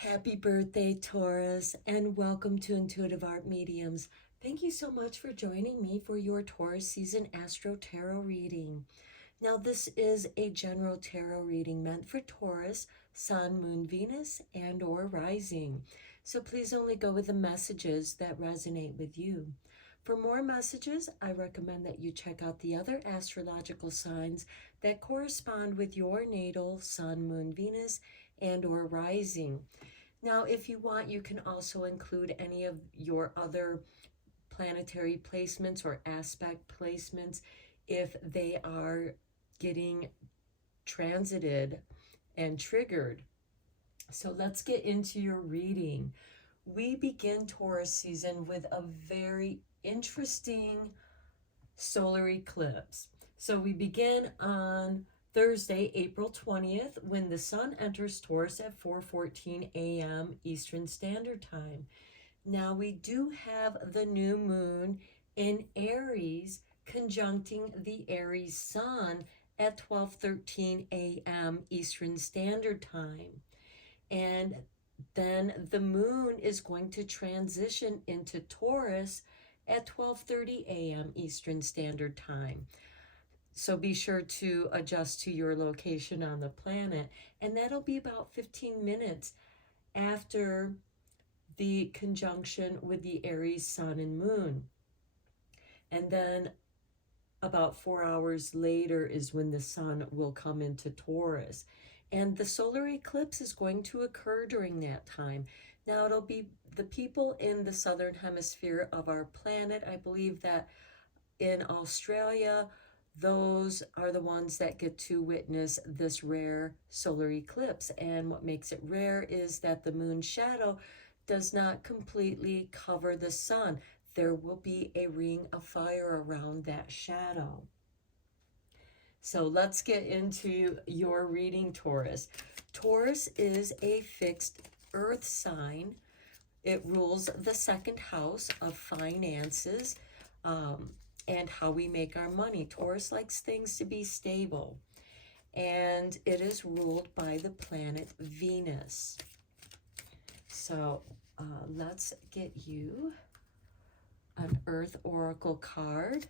Happy birthday, Taurus, and welcome to Intuitive Art Mediums. Thank you so much for joining me for your Taurus season Astro Tarot reading. Now, this is a general tarot reading meant for Taurus, Sun, Moon, Venus, and or Rising. So please only go with the messages that resonate with you. For more messages, I recommend that you check out the other astrological signs that correspond with your natal Sun, Moon, Venus, and or Rising. Now, if you want, you can also include any of your other planetary placements or aspect placements if they are getting transited and triggered. So let's get into your reading. We begin Taurus season with a very interesting solar eclipse. So we begin on Thursday, April 20th, when the sun enters Taurus at 4:14 a.m. Eastern Standard Time. Now we do have the new moon in Aries conjuncting the Aries sun at 12:13 a.m. Eastern Standard Time. And then the moon is going to transition into Taurus at 12:30 a.m. Eastern Standard Time. So be sure to adjust to your location on the planet, and that'll be about 15 minutes after the conjunction with the Aries sun and moon. And then about 4 hours later is when the sun will come into Taurus. And the solar eclipse is going to occur during that time. Now, it'll be the people in the southern hemisphere of our planet. I believe that in Australia, those are the ones that get to witness this rare solar eclipse. And what makes it rare is that the moon's shadow does not completely cover the sun. There will be a ring of fire around that shadow. So let's get into your reading, Taurus. Taurus is a fixed earth sign. It rules the second house of finances and how we make our money. Taurus likes things to be stable. And it is ruled by the planet Venus. So let's get you an Earth Oracle card.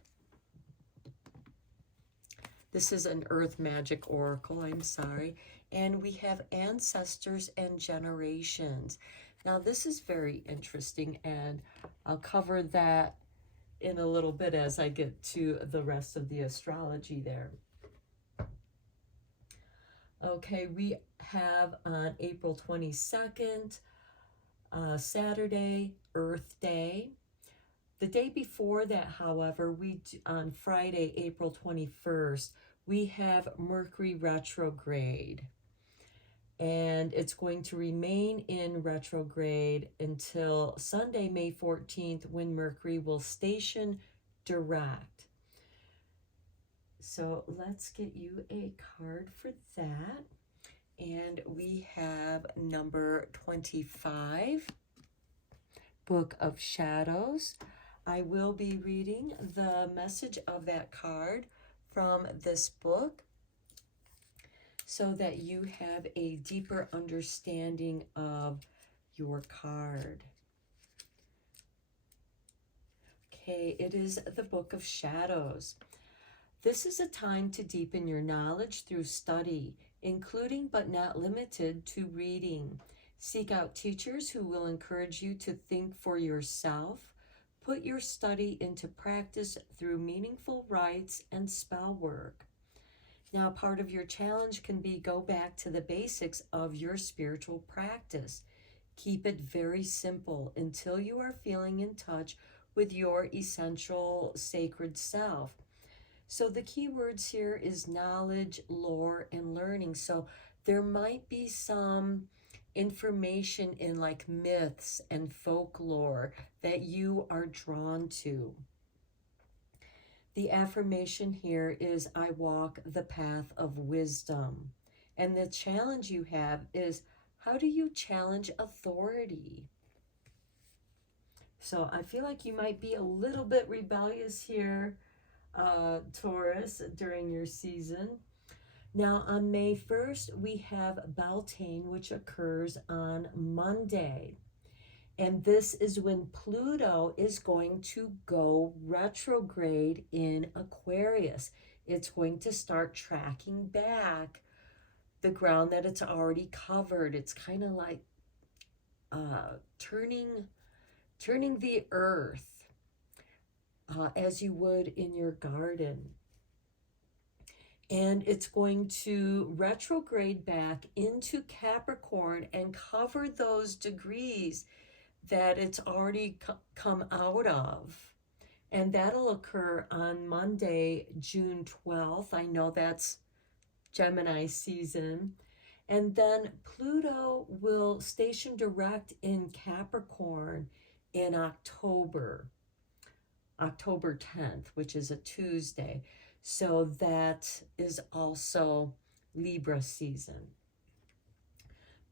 This is an Earth Magic Oracle, I'm sorry. And we have ancestors and generations. Now, this is very interesting, and I'll cover that in a little bit as I get to the rest of the astrology there. Okay, we have on April 22nd, Saturday, Earth Day. The day before that, however, on Friday, April 21st, we have Mercury retrograde. And it's going to remain in retrograde until Sunday, May 14th, when Mercury will station direct. So let's get you a card for that. And we have number 25, Book of Shadows. I will be reading the message of that card from this book so that you have a deeper understanding of your card. Okay, it is the Book of Shadows. This is a time to deepen your knowledge through study, including but not limited to reading. Seek out teachers who will encourage you to think for yourself. Put your study into practice through meaningful rites and spell work. Now, part of your challenge can be go back to the basics of your spiritual practice. Keep it very simple until you are feeling in touch with your essential sacred self. So the key words here is knowledge, lore, and learning. So there might be some information in like myths and folklore that you are drawn to. The affirmation here is, I walk the path of wisdom. And the challenge you have is, how do you challenge authority? So I feel like you might be a little bit rebellious here, Taurus, during your season. Now, on May 1st, we have Beltane, which occurs on Monday. And this is when Pluto is going to go retrograde in Aquarius. It's going to start tracking back the ground that it's already covered. It's kind of like turning the earth as you would in your garden. And it's going to retrograde back into Capricorn and cover those degrees that it's already come out of. And that'll occur on Monday, June 12th. I know that's Gemini season. And then Pluto will station direct in Capricorn in October 10th, which is a Tuesday. So that is also Libra season.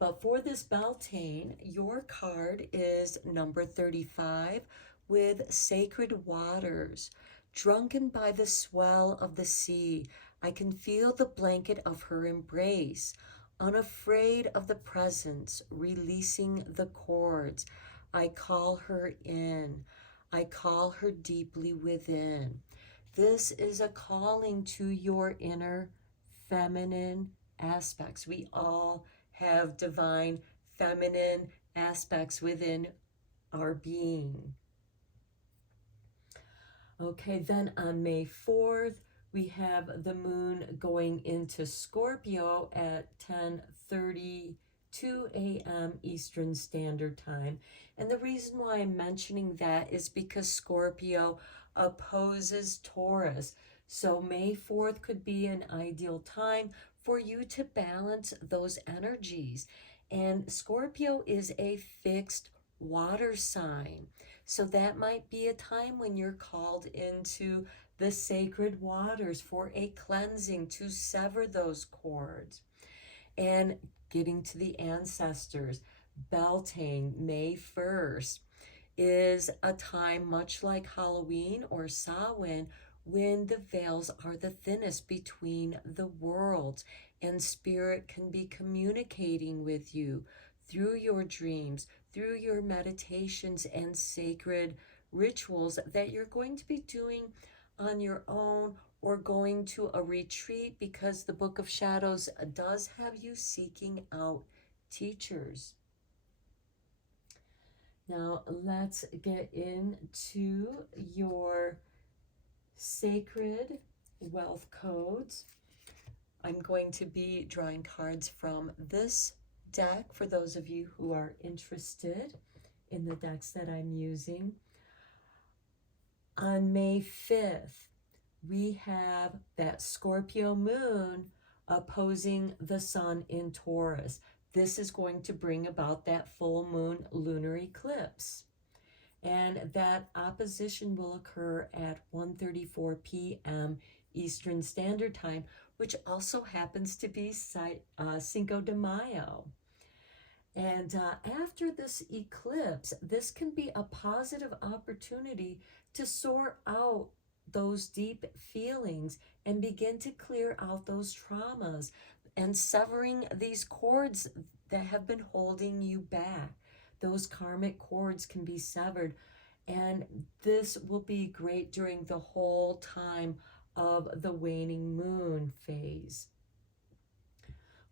But for this Beltane, your card is number 35 with Sacred Waters. Drunken by the swell of the sea, I can feel the blanket of her embrace. Unafraid of the presence, releasing the cords, I call her in. I call her deeply within. This is a calling to your inner feminine aspects. We all have divine feminine aspects within our being. Okay, then on May 4th, we have the moon going into Scorpio at 10:32 a.m. Eastern Standard Time. And the reason why I'm mentioning that is because Scorpio opposes Taurus. So May 4th could be an ideal time for you to balance those energies. And Scorpio is a fixed water sign. So that might be a time when you're called into the sacred waters for a cleansing to sever those cords. And getting to the ancestors, Beltane, May 1st, is a time much like Halloween or Samhain when the veils are the thinnest between the worlds and spirit can be communicating with you through your dreams, through your meditations and sacred rituals that you're going to be doing on your own or going to a retreat, because the Book of Shadows does have you seeking out teachers. Now let's get into your sacred wealth codes. I'm going to be drawing cards from this deck for those of you who are interested in the decks that I'm using. On May 5th, we have that Scorpio moon opposing the sun in Taurus. This is going to bring about that full moon lunar eclipse. And that opposition will occur at 1:34 p.m. Eastern Standard Time, which also happens to be Cinco de Mayo. And after this eclipse, this can be a positive opportunity to sort out those deep feelings and begin to clear out those traumas and severing these cords that have been holding you back. Those karmic cords can be severed, and this will be great during the whole time of the waning moon phase,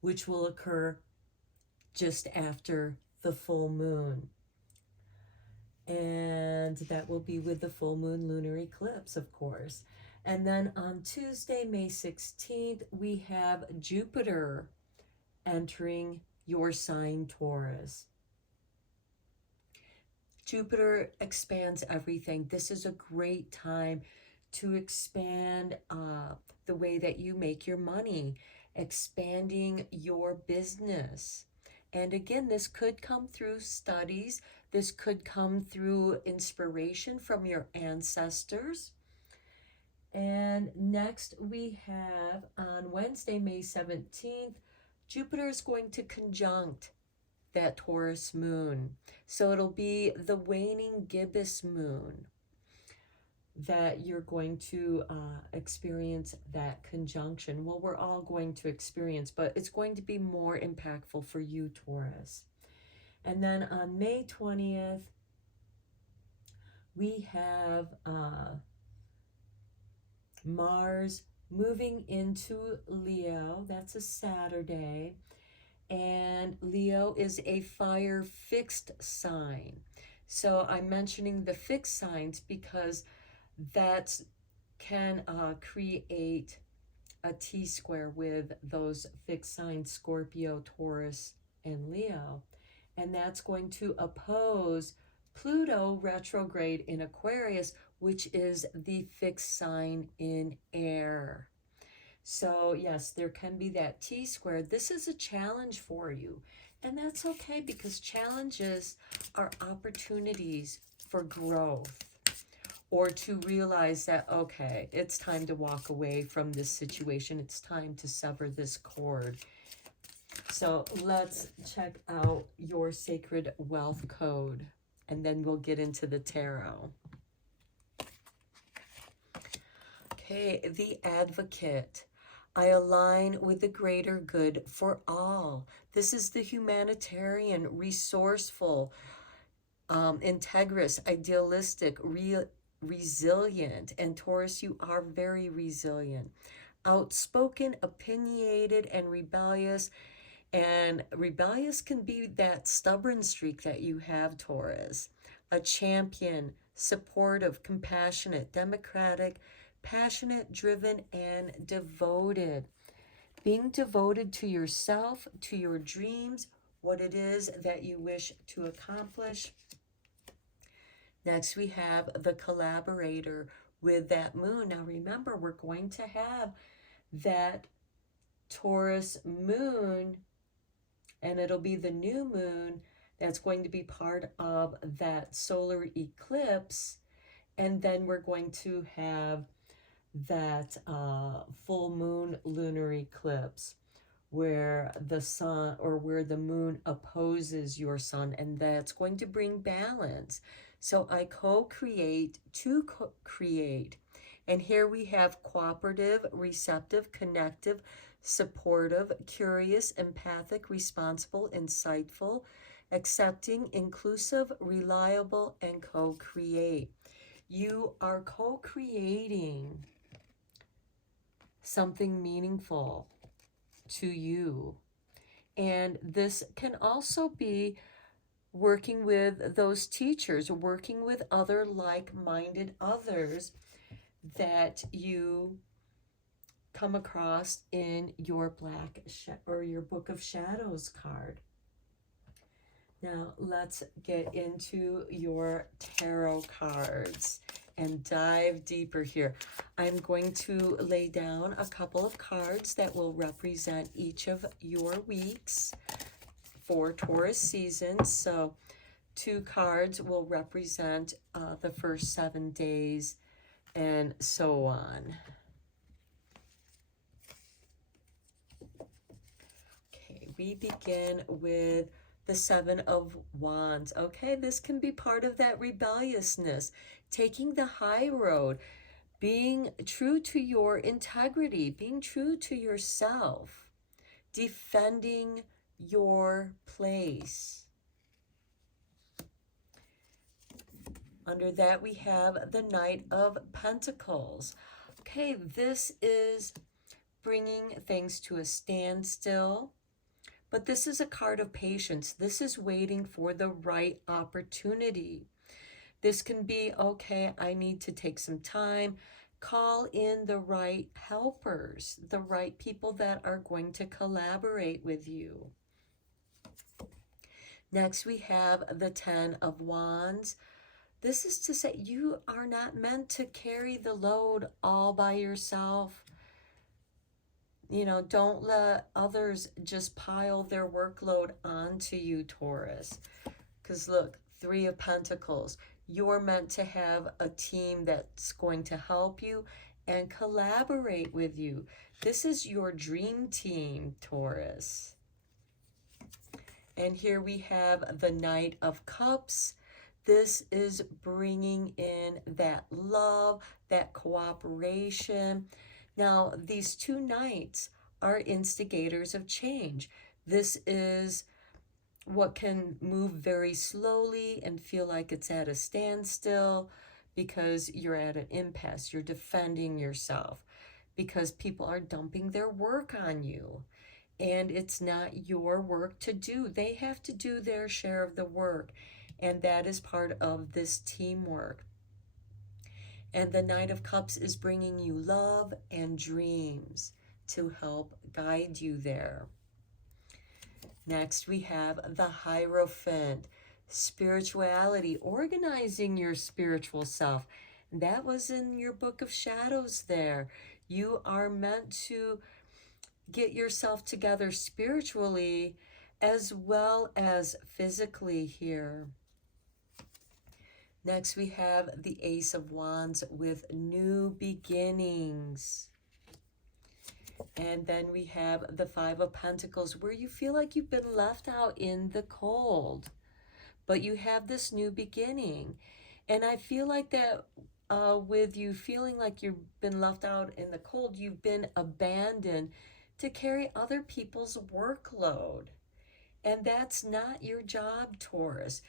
which will occur just after the full moon. And that will be with the full moon lunar eclipse, of course. And then on Tuesday, May 16th, we have Jupiter entering your sign, Taurus. Jupiter expands everything. This is a great time to expand the way that you make your money, expanding your business. And again, this could come through studies. This could come through inspiration from your ancestors. And next we have on Wednesday, May 17th, Jupiter is going to conjunct that Taurus moon. So it'll be the waning gibbous moon. that you're going to experience that conjunction. Well, we're all going to experience, but it's going to be more impactful for you, Taurus. And then on May 20th, we have Mars moving into Leo. That's a Saturday. And Leo is a fire fixed sign. So I'm mentioning the fixed signs because that can create a T-square with those fixed signs, Scorpio, Taurus, and Leo. And that's going to oppose Pluto retrograde in Aquarius, which is the fixed sign in air. So yes, there can be that T-square. This is a challenge for you. And that's okay because challenges are opportunities for growth, or to realize that, okay, it's time to walk away from this situation. It's time to sever this cord. So let's check out your sacred wealth code, and then we'll get into the tarot. Okay, the Advocate. I align with the greater good for all. This is the humanitarian, resourceful, integrous, idealistic, resilient. And Taurus, you are very resilient. Outspoken, opinionated, and rebellious. And rebellious can be that stubborn streak that you have, Taurus. A champion, supportive, compassionate, democratic, passionate, driven, and devoted. Being devoted to yourself, to your dreams, what it is that you wish to accomplish. Next, we have the Collaborator with that moon. Now, remember, we're going to have that Taurus moon, and it'll be the new moon that's going to be part of that solar eclipse. And then we're going to have that full moon lunar eclipse where the sun, or where the moon opposes your sun, and that's going to bring balance. So I co-create to create. And here we have cooperative, receptive, connective, supportive, curious, empathic, responsible, insightful, accepting, inclusive, reliable, and co-create. You are co-creating something meaningful to you. And this can also be working with those teachers, working with other like-minded others that you come across in your or your Book of Shadows card. Now let's get into your tarot cards and dive deeper here. I'm going to lay down a couple of cards that will represent each of your weeks for Taurus season. So 2 cards will represent the first 7 days and so on. Okay, we begin with the 7 of Wands. Okay, this can be part of that rebelliousness, taking the high road, being true to your integrity, being true to yourself, defending your place. Under that, we have the Knight of Pentacles. Okay, this is bringing things to a standstill. But this is a card of patience. This is waiting for the right opportunity. This can be, okay, I need to take some time. Call in the right helpers, the right people that are going to collaborate with you. Next, we have the 10 of Wands. This is to say you are not meant to carry the load all by yourself. You know, don't let others just pile their workload onto you, Taurus. Because look, 3 of Pentacles. You're meant to have a team that's going to help you and collaborate with you. This is your dream team, Taurus. And here we have the Knight of Cups. This is bringing in that love, that cooperation. Now, these two knights are instigators of change. This is what can move very slowly and feel like it's at a standstill because you're at an impasse. You're defending yourself because people are dumping their work on you. And it's not your work to do. They have to do their share of the work. And that is part of this teamwork. And the Knight of Cups is bringing you love and dreams to help guide you there. Next, we have the Hierophant, spirituality, organizing your spiritual self. That was in your Book of Shadows there. You are meant to get yourself together spiritually as well as physically here. Next, we have the Ace of Wands with new beginnings. And then we have the Five of Pentacles, where you feel like you've been left out in the cold, but you have this new beginning. And I feel like that with you feeling like you've been left out in the cold, you've been abandoned to carry other people's workload. And that's not your job, Taurus.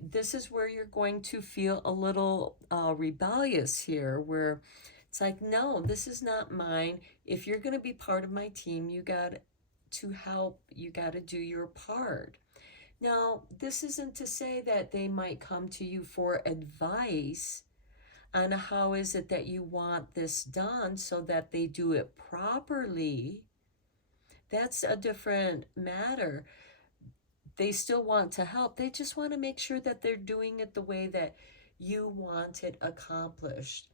This is where you're going to feel a little rebellious here, where it's like, no, this is not mine. If you're going to be part of my team, you got to help. You got to do your part. Now, this isn't to say that they might come to you for advice on how is it that you want this done so that they do it properly. That's a different matter. They still want to help. They just want to make sure that they're doing it the way that you want it accomplished.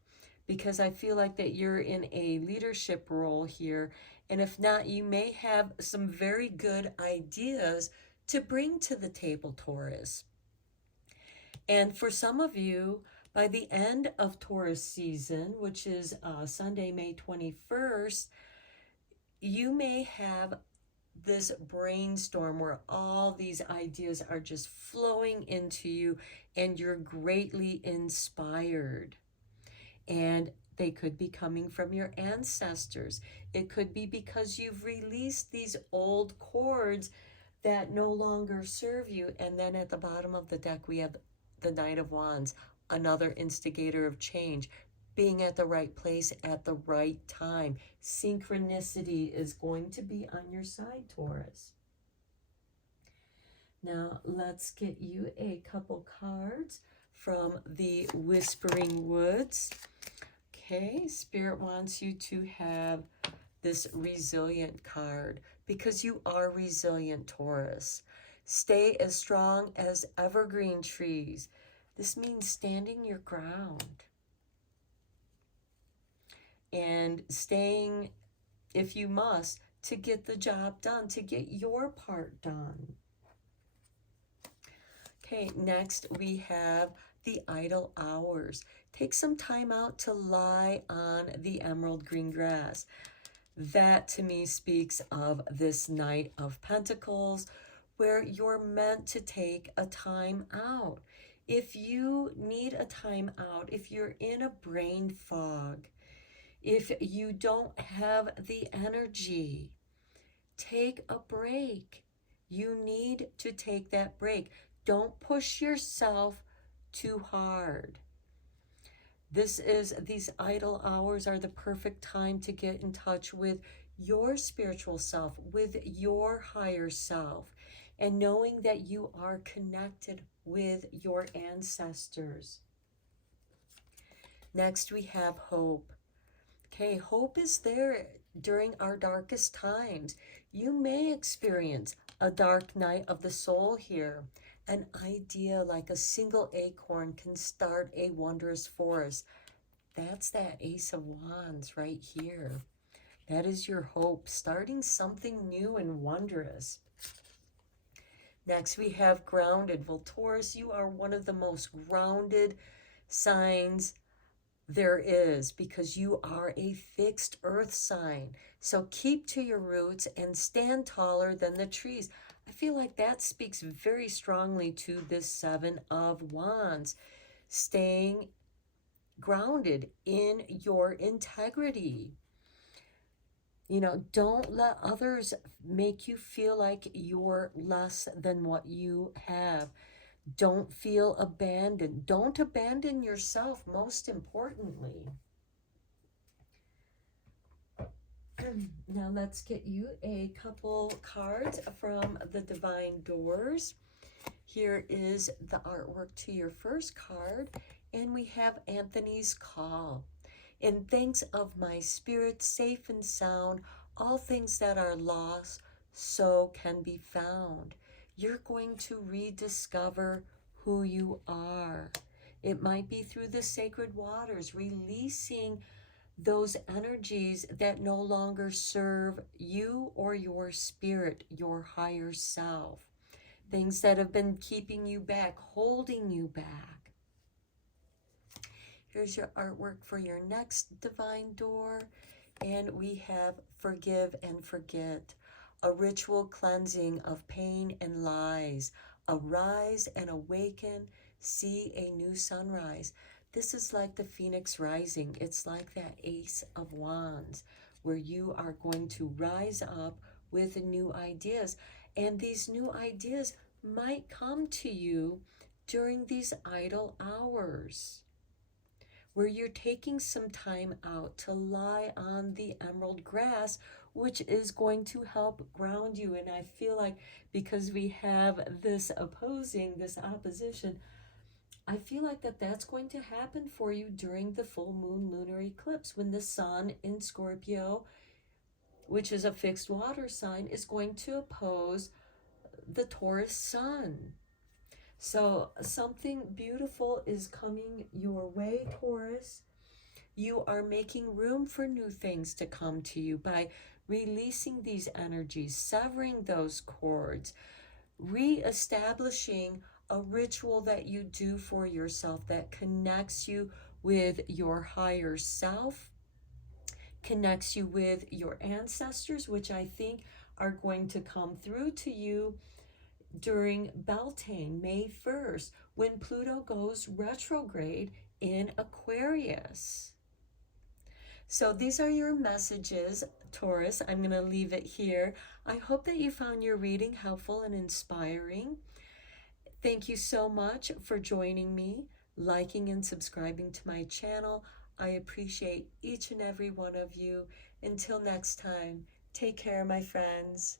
Because I feel like that you're in a leadership role here. And if not, you may have some very good ideas to bring to the table, Taurus. And for some of you, by the end of Taurus season, which is Sunday, May 21st, you may have this brainstorm where all these ideas are just flowing into you and you're greatly inspired. And they could be coming from your ancestors. It could be because you've released these old cords that no longer serve you. And then at the bottom of the deck, we have the Knight of Wands, another instigator of change, being at the right place at the right time. Synchronicity is going to be on your side, Taurus. Now, let's get you a couple cards from the Whispering Woods. Okay, Spirit wants you to have this resilient card because you are resilient, Taurus. Stay as strong as evergreen trees. This means standing your ground and staying, if you must, to get the job done, to get your part done. Okay, next we have the idle hours. Take some time out to lie on the emerald green grass. That to me speaks of this Knight of Pentacles, where you're meant to take a time out. If you need a time out, if you're in a brain fog, if you don't have the energy, take a break. You need to take that break. Don't push yourself too hard. These idle hours are the perfect time to get in touch with your spiritual self, with your higher self, and knowing that you are connected with your ancestors. Next, we have hope. Okay, hope is there during our darkest times. You may experience a dark night of the soul here. An idea like a single acorn can start a wondrous forest. That's that Ace of Wands right here. That is your hope, starting something new and wondrous. Next, we have grounded. Well, Taurus, you are one of the most grounded signs there is because you are a fixed earth sign. So keep to your roots and stand taller than the trees. I feel like that speaks very strongly to this Seven of Wands, staying grounded in your integrity. You know, don't let others make you feel like you're less than what you have. Don't feel abandoned. Don't abandon yourself, most importantly. Now let's get you a couple cards from the Divine Doors. Here is the artwork to your first card, and we have Anthony's Call. In thanks of my spirit, safe and sound, all things that are lost so can be found. You're going to rediscover who you are. It might be through the sacred waters, releasing those energies that no longer serve you or your spirit, your higher self. Things that have been keeping you back, holding you back. Here's your artwork for your next Divine Door. And we have Forgive and Forget, a ritual cleansing of pain and lies. Arise and awaken, see a new sunrise. This is like the Phoenix rising. It's like that Ace of Wands, where you are going to rise up with new ideas. And these new ideas might come to you during these idle hours, where you're taking some time out to lie on the emerald grass, which is going to help ground you. And I feel like because we have this opposition, I feel like that's going to happen for you during the full moon lunar eclipse, when the sun in Scorpio, which is a fixed water sign, is going to oppose the Taurus sun. So something beautiful is coming your way, Taurus. You are making room for new things to come to you by releasing these energies, severing those cords, re-establishing a ritual that you do for yourself that connects you with your higher self, connects you with your ancestors, which I think are going to come through to you during Beltane, May 1st, when Pluto goes retrograde in Aquarius. So these are your messages, Taurus. I'm going to leave it here. I hope that you found your reading helpful and inspiring. Thank you so much for joining me, liking and subscribing to my channel. I appreciate each and every one of you. Until next time, take care, my friends.